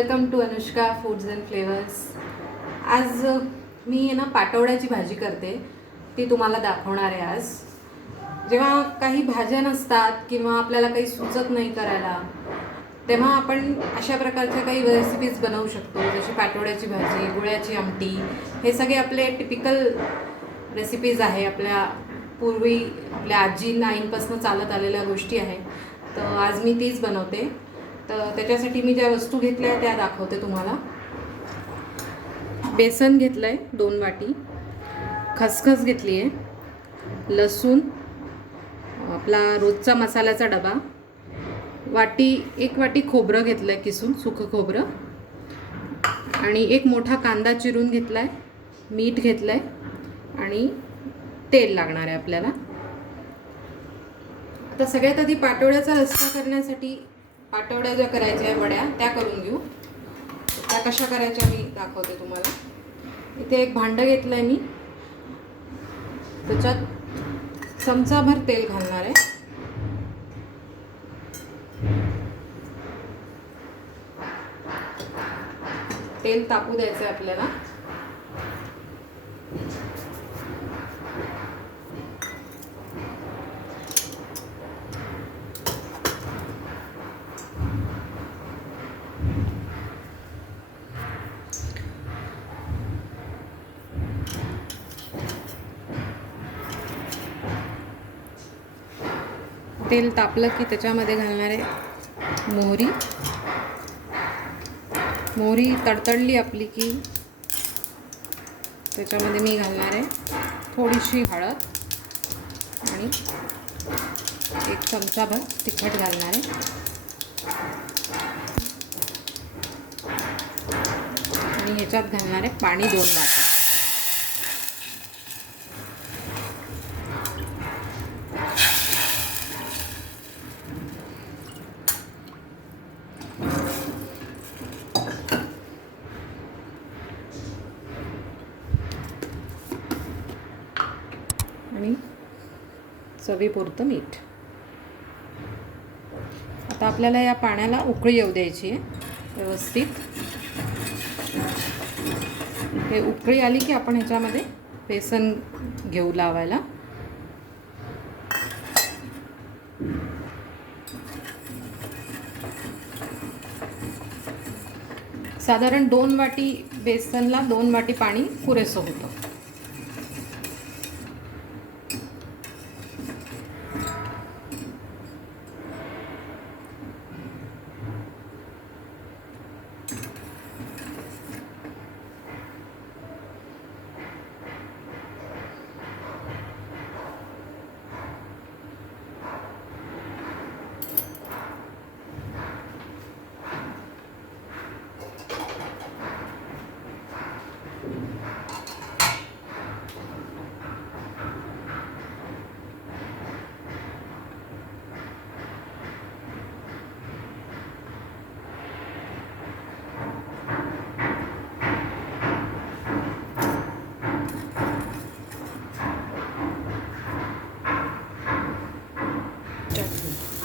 Welcome to Anushka foods and flavours. आज मी ना पाटवड्याची भाजी करते, ती तुम्हाला दाखवणार आहे. आज जेव्हा काही भाज्या नसतात किंवा आपल्याला काही सुचत नाही करायला, तेव्हा आपण अशा प्रकारच्या काही रेसिपीज बनवू शकतो, जशी पाटवड्याची भाजी, गुळ्याची आमटी. हे सगळे आपले टिपिकल रेसिपीज आहे, आपल्या पूर्वी आपल्या आजी आईंपासून चालत आलेल्या गोष्टी आहे. तर आज मी तीच बनवते. तर त्याच्यासाठी मी ज्या वस्तू घेतल्या त्या दाखवते तुम्हाला. बेसन घेतलं आहे 2 वाटी, खसखस घेतली आहे, लसूण, आपला रोजचा मसाल्याचा डबा, एक वाटी खोबरं घेतलं आहे किसून, सुकं खोबरं, आणि एक मोठा कांदा चिरून घेतला आहे, मीठ घेतलं आहे आणि तेल लागणार आहे आपल्याला. आता सगळ्यात आधी पाटवड्याचा रस्सा करण्यासाठी पाटवड्या ज्या करायच्या आहे वड्या त्या करून घेऊ. त्या कशा करायच्या मी दाखवते तुम्हाला. इथे एक भांडं घेतलं आहे मी, त्याच्यात चमचाभर तेल घालणार आहे. तेल तापू द्यायचं आहे आपल्याला. तेल तापलं की त्याच्यामध्ये घालणार आहे मोहरी तडतडली आपली की त्याच्यामध्ये मी घालणार आहे थोडीशी हळद आणि 1 चमचाभर तिखट घालणार आहे. आणि ह्याच्यात घालणार आहे पाणी 2 वाटी. आणि चवीपुरतं मीठ. आता आपल्याला या पाण्याला उकळी येऊ द्यायची आहे व्यवस्थित. हे उकळी आली की आपण ह्याच्यामध्ये बेसन घेऊ लावायला. साधारण 2 वाटी बेसनला 2 वाटी पाणी पुरेसं होतं.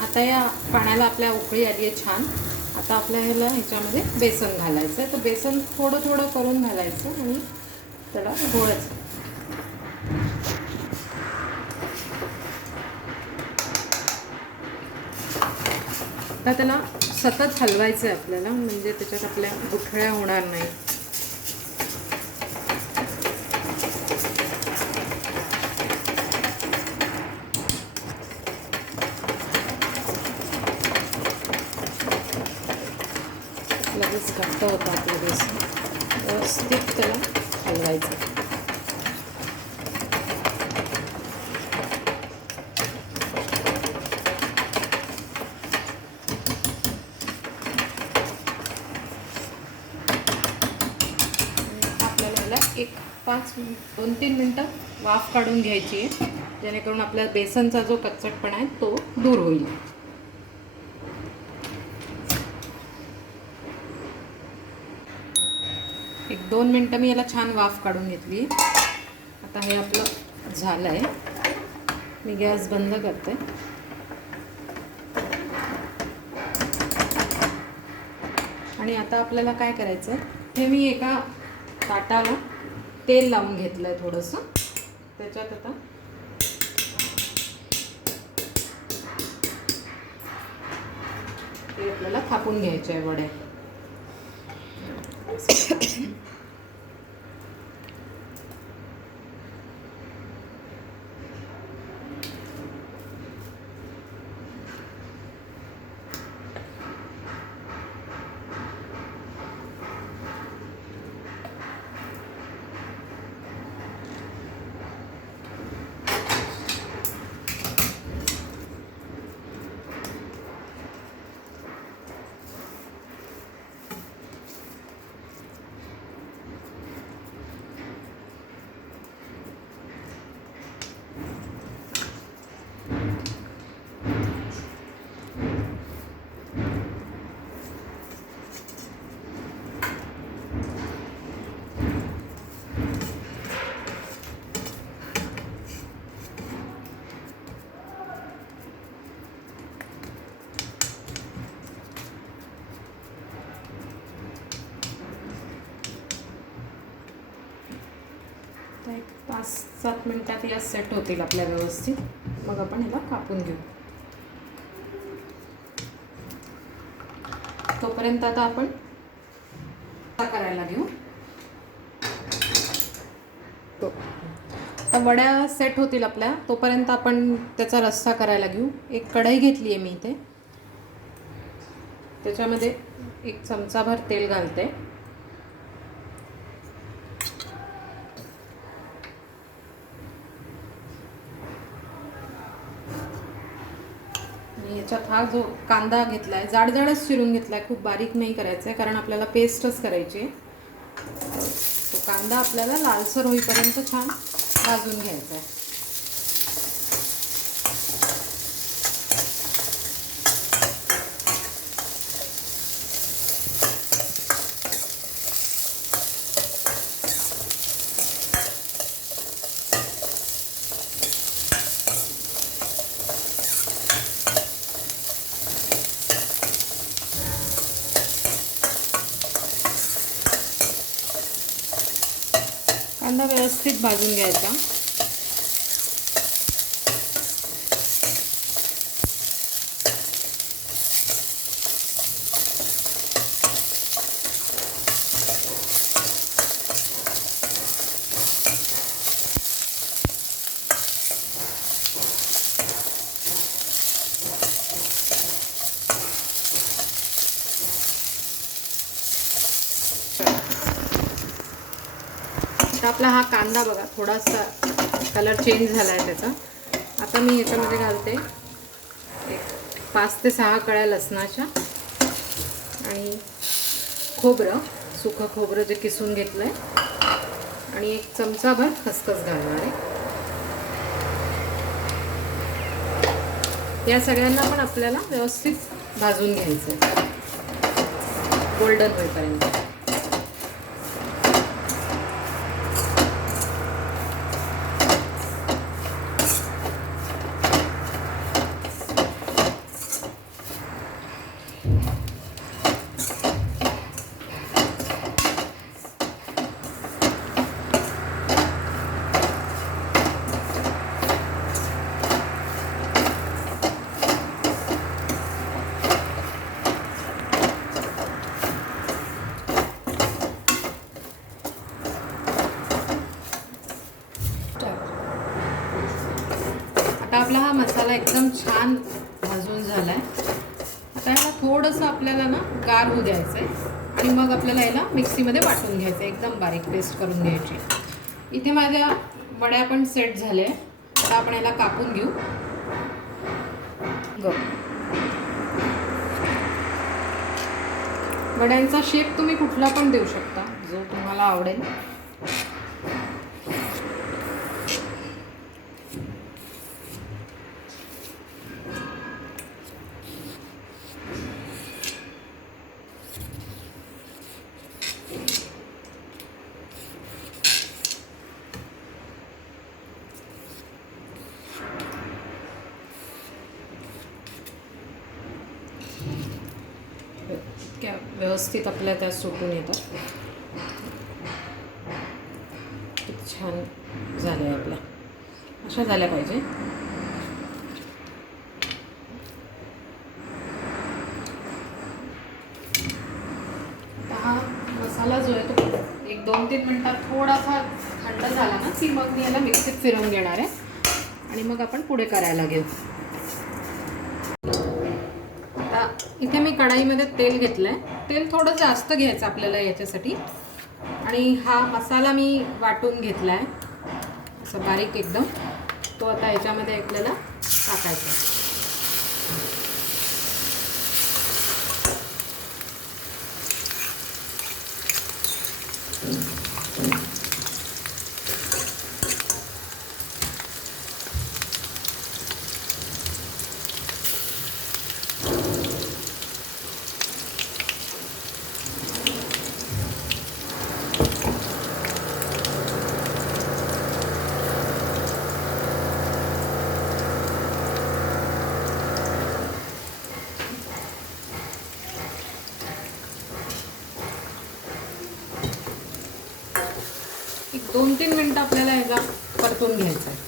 आता या पाण्याला आपल्या उकळी आली आहे छान. आता आपल्याला ह्याच्यामध्ये बेसन घालायचं आहे. तर बेसन थोडं थोडं करून घालायचं आणि त्याला घोळायचं. आता त्याला सतत हलवायचं आहे आपल्याला, म्हणजे त्याच्यात आपल्या गुठळ्या होणार नाही. लगेच घट्ट होतं आपलं बेसन. व्यवस्थित त्याला हलवायचं. आपल्याला याला 2-3 मिनटं वाफ काढून घ्यायची आहे, जेणेकरून आपल्या बेसनचा जो कच्चटपणा आहे तो दूर होईल. 1-2 मिनटं मी याला छान वाफ काढून घेतली. आता हे आपलं झालं आहे. मी गॅस बंद करते. आणि आता आपल्याला काय करायचं आहे, हे मी एका ताटाला तेल लावून घेतलं आहे थोडंसं. त्याच्यात आता ते आपल्याला थापून घ्यायचे आहे वड्या. एक 5-7 मिनिटात या सेट होतील आपल्या व्यवस्थित. मग आपण ह्याला कापून घेऊ. तोपर्यंत आता आपण करायला घेऊ. आता वड्या सेट होतील आपल्या, तोपर्यंत आपण त्याचा रस्सा करायला घेऊ. एक कढई घेतली आहे मी इथे. त्याच्यामध्ये 1 चमचाभर तेल घालते. याच्यात हा जो कांदा घेतला आहे, जाडजाडच चिरून घेतला आहे, खूप बारीक नाही करायचं आहे, कारण आपल्याला पेस्टच करायची आहे. तो कांदा आपल्याला लालसर होईपर्यंत छान भाजून घ्यायचा आहे. कांदा व्यवस्थित भाजून घ्यायचा. आपला हा कांदा बघा थोडासा कलर चेंज झाला आहे त्याचा. आता मी याच्यामध्ये घालते 5 ते 6 कळ्या लसणाच्या आणि खोबरं, सुकं खोबरं जे किसून घेतलं आहे, आणि 1 चमचाभर खसखस घालणार आहे. या सगळ्यांना पण आपल्याला व्यवस्थित भाजून घ्यायचं आहे गोल्डन होईपर्यंत. आता आपला हा मसाला एकदम छान भाजून झाला आहे. आता याला थोडंसं आपल्याला ना गार होऊ द्यायचं आहे आणि मग आपल्याला याला मिक्सीमध्ये वाटून घ्यायचं आहे, एकदम बारीक पेस्ट करून घ्यायची. इथे माझ्या वड्या पण सेट झाल्या. आता आपण याला कापून घेऊ. वड्यांचा शेप तुम्ही कुठला पण देऊ शकता, जो तुम्हाला आवडेल. व्यवस्थित आपल्या त्या सुटून येतात. खूप छान झालं आहे आपल्या. अशा झाल्या पाहिजे. हा मसाला जो आहे तो 1-2-3 मिनटात थोडासा थंड झाला ना की मग मी याला मिक्सीत फिरवून घेणार आहे आणि मग आपण पुढे करायला घेऊ. आता इथे मी कढाईमध्ये तेल घेतलं आहे. तेल थोडं जास्त घ्यायचं आपल्याला याच्यासाठी. आणि हा मसाला मी वाटून घेतला आहे असं बारीक एकदम. तो आता याच्यामध्ये आपल्याला टाकायचा. एक 2-3 मिनटं आपल्याला ह्याला परतून घ्यायचं आहे.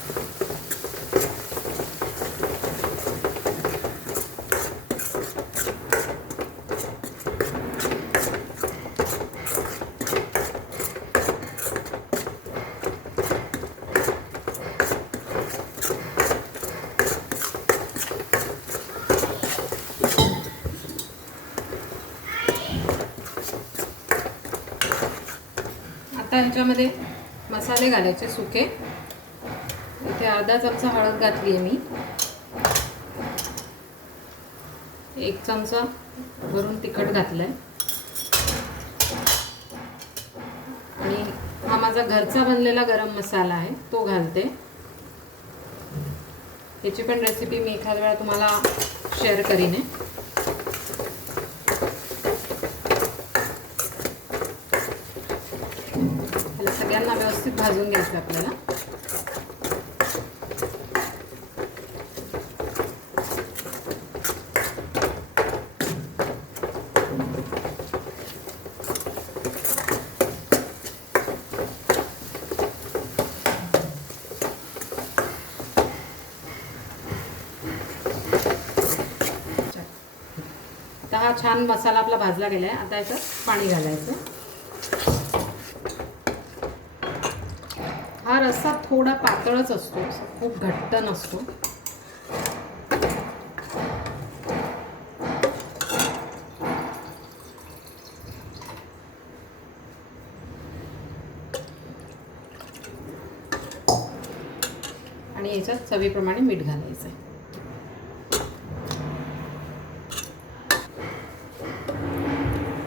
आता ह्याच्यामध्ये मसाले घालायचे सुके. इथे अर्धा चमचा हळद घातली आहे मी. 1 चमचा भरून तिखट घातलं आहे. आणि हा माझा घरचा बनलेला गरम मसाला आहे तो घालते. याची पण रेसिपी मी एखाद्या वेळा तुम्हाला शेअर करीन. सगळ्यांना व्यवस्थित भाजून घ्यायचं आपल्याला. आता हा छान मसाला आपला भाजला गेला आहे. आता याच्यात पाणी घालायचं. हा रस्सा थोडा पातळच असतो, खूप घट्ट नसतो. आणि याच्यात चवीप्रमाणे मीठ घालायचं आहे.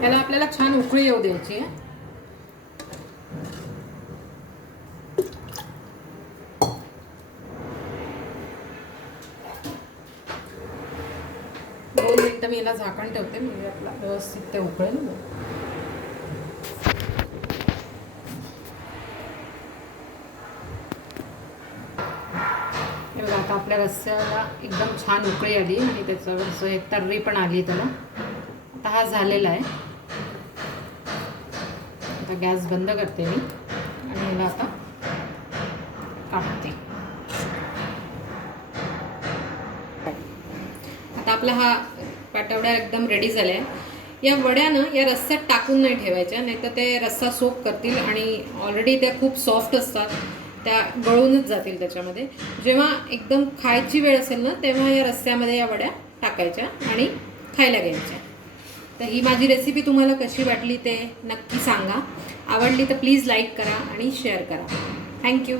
याला आपल्याला छान उकळी येऊ द्यायची आहे. एकदा मी याला झाकण ठेवते म्हणजे आपला व्यवस्थित ते उकळेल. हे बघा आता आपल्या रस्स्याला एकदम छान उकळी आली आणि त्याच्यावर असं एक तर्री पण आली त्याला. आता हा झालेला आहे. आता गॅस बंद करते मी आणि याला आता काढते. आता आपला हा पाटवड्या एकदम रेडी झाला आहे. या वड्या ना या रस्स्यात टाकून नाही ठेवायच्या, नाही तर ते रस्सा सोक करतील आणि ऑलरेडी त्या खूप सॉफ्ट असतात, त्या गळूनच जातील त्याच्यामध्ये. जेव्हा एकदम खायची वेळ असेल ना तेव्हा या रस्स्यामध्ये या वड्या टाकायच्या आणि खायला घ्यायच्या. तर ही माझी रेसिपी तुम्हाला कशी वाटली ते नक्की सांगा. आवडली तर प्लीज लाईक करा आणि शेअर करा. थँक्यू.